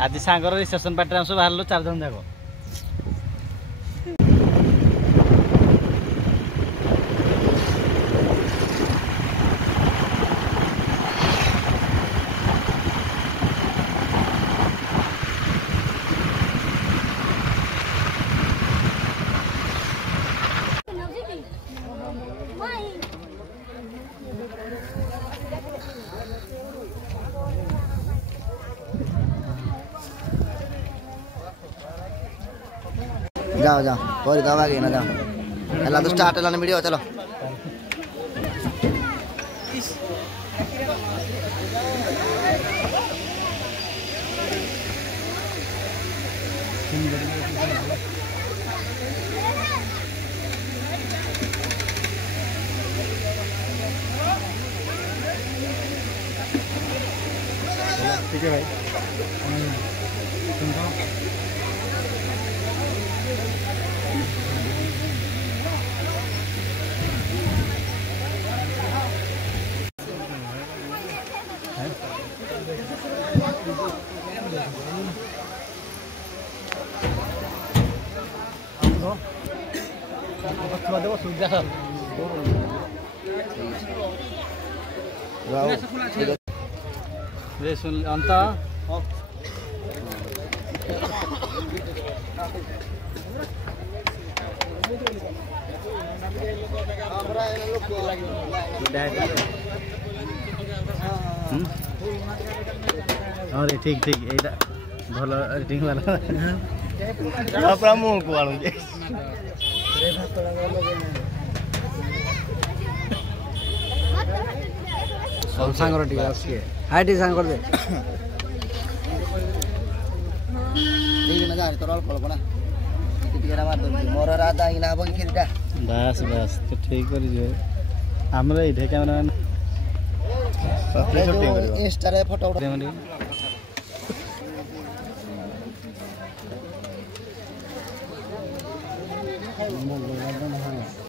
आज सांगर reception party हम सब बाहर 4 जन जाक जाओ जाओ और दवा के ना जाओ अल्लाह तो स्टार्ट लाने वीडियो चलो ठीक है भाई सुन अंत अरे ठीक ठीक एटा भल एडिटिंग वाला पूरा मुंह को आनु जे सब सांगर टिके आसी हाय टी सांगर दे ठीक ना जा तो रोल कल्पना टिकेरा मार दो मोर राजा इना हो कि खेलटा बस बस तो ठीक कर जो हमरा इधे कैमरामैन शूटिंग करियो इंस्टा रे फोटो उठा